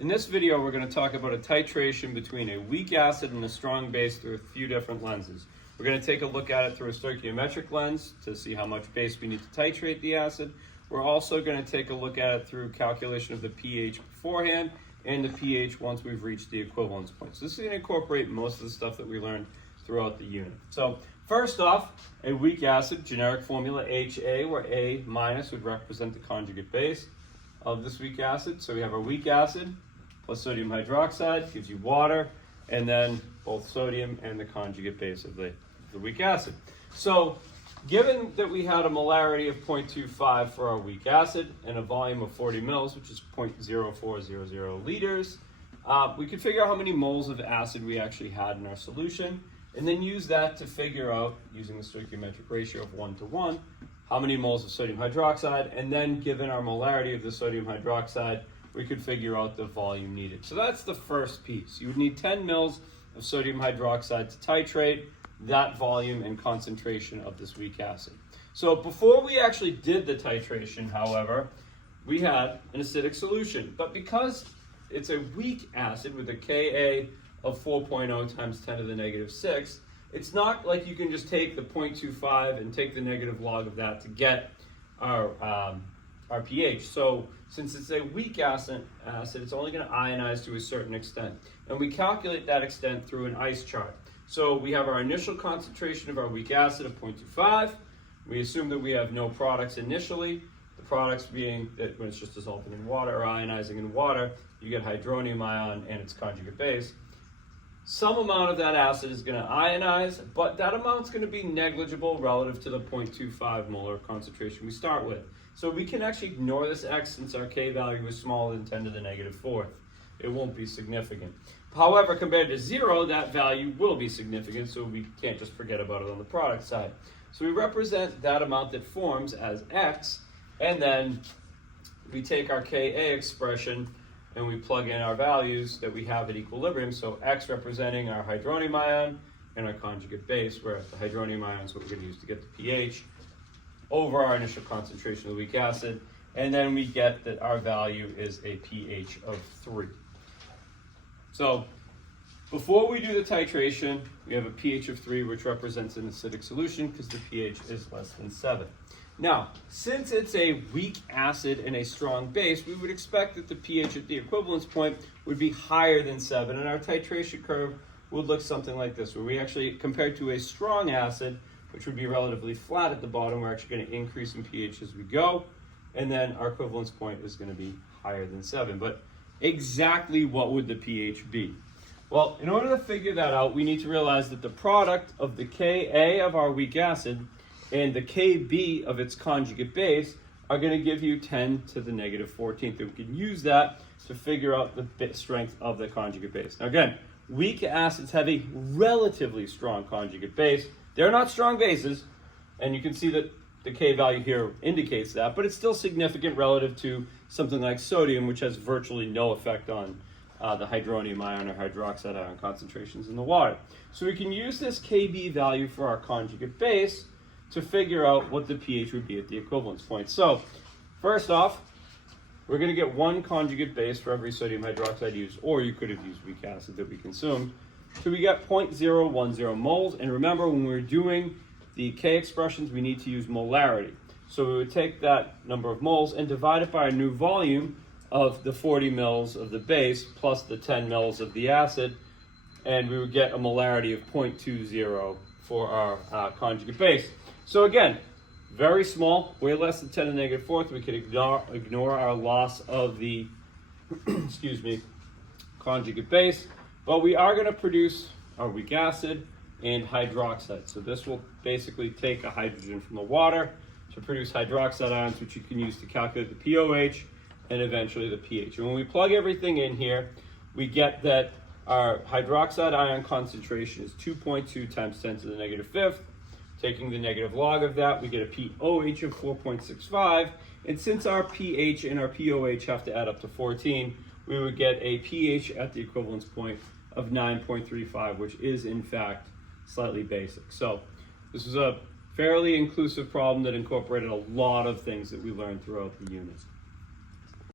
In this video, we're going to talk about a titration between a weak acid and a strong base through a few different lenses. We're going to take a look at it through a stoichiometric lens to see how much base we need to titrate the acid. We're also going to take a look at it through calculation of the pH beforehand and the pH once we've reached the equivalence point. So this is going to incorporate most of the stuff that we learned throughout the unit. So first off, a weak acid, generic formula HA, where A minus would represent the conjugate base of this weak acid. So we have our weak acid plus sodium hydroxide gives you water, and then both sodium and the conjugate base of the weak acid. So given that we had a molarity of 0.25 for our weak acid and a volume of 40 mils, which is 0.0400 liters, we could figure out how many moles of acid we actually had in our solution, and then use that to figure out, using the stoichiometric ratio of 1:1, how many moles of sodium hydroxide, and then given our molarity of the sodium hydroxide, we could figure out the volume needed. So that's the first piece. You would need 10 mils of sodium hydroxide to titrate that volume and concentration of this weak acid. So before we actually did the titration, however, we had an acidic solution. But because it's a weak acid with a Ka of 4.0 times 10 to the negative 6, it's not like you can just take the 0.25 and take the negative log of that to get our pH. So since it's a weak acid, it's only going to ionize to a certain extent. And we calculate that extent through an ice chart. So we have our initial concentration of our weak acid of 0.25. We assume that we have no products initially. The products being that when it's just dissolving in water or ionizing in water, you get hydronium ion and its conjugate base. Some amount of that acid is going to ionize, but that amount's going to be negligible relative to the 0.25 molar concentration we start with. So we can actually ignore this X since our K value is smaller than 10 to the negative 4th. It won't be significant. However, compared to 0, that value will be significant, so we can't just forget about it on the product side. So we represent that amount that forms as X, and then we take our Ka expression and we plug in our values that we have at equilibrium. So X representing our hydronium ion and our conjugate base, where the hydronium ion is what we're going to use to get the pH over our initial concentration of the weak acid. And then we get that our value is a pH of 3. So before we do the titration, we have a pH of 3, which represents an acidic solution because the pH is less than 7. Now, since it's a weak acid and a strong base, we would expect that the pH at the equivalence point would be higher than 7, and our titration curve would look something like this, where we actually, compared to a strong acid, which would be relatively flat at the bottom, we're actually going to increase in pH as we go, and then our equivalence point is going to be higher than 7. But exactly what would the pH be? Well, in order to figure that out, we need to realize that the product of the Ka of our weak acid and the Kb of its conjugate base are going to give you 10 to the negative 14th. And we can use that to figure out the strength of the conjugate base. Now again, weak acids have a relatively strong conjugate base. They're not strong bases, and you can see that the K value here indicates that, but it's still significant relative to something like sodium, which has virtually no effect on the hydronium ion or hydroxide ion concentrations in the water. So we can use this Kb value for our conjugate base to figure out what the pH would be at the equivalence point. So first off, we're going to get one conjugate base for every sodium hydroxide used, or you could have used weak acid that we consumed. So we got 0.010 moles, and remember when we're doing the K expressions, we need to use molarity. So we would take that number of moles and divide it by our new volume of the 40 mils of the base plus the 10 mils of the acid, and we would get a molarity of 0.20 for our conjugate base. So again, very small, way less than 10 to the negative 4th. We could ignore our loss of the conjugate base, but we are going to produce our weak acid and hydroxide. So this will basically take a hydrogen from the water to produce hydroxide ions, which you can use to calculate the pOH and eventually the pH. And when we plug everything in here, we get that our hydroxide ion concentration is 2.2 times 10 to the negative 5th. Taking the negative log of that, we get a pOH of 4.65. And since our pH and our pOH have to add up to 14, we would get a pH at the equivalence point of 9.35, which is in fact slightly basic. So this is a fairly inclusive problem that incorporated a lot of things that we learned throughout the unit.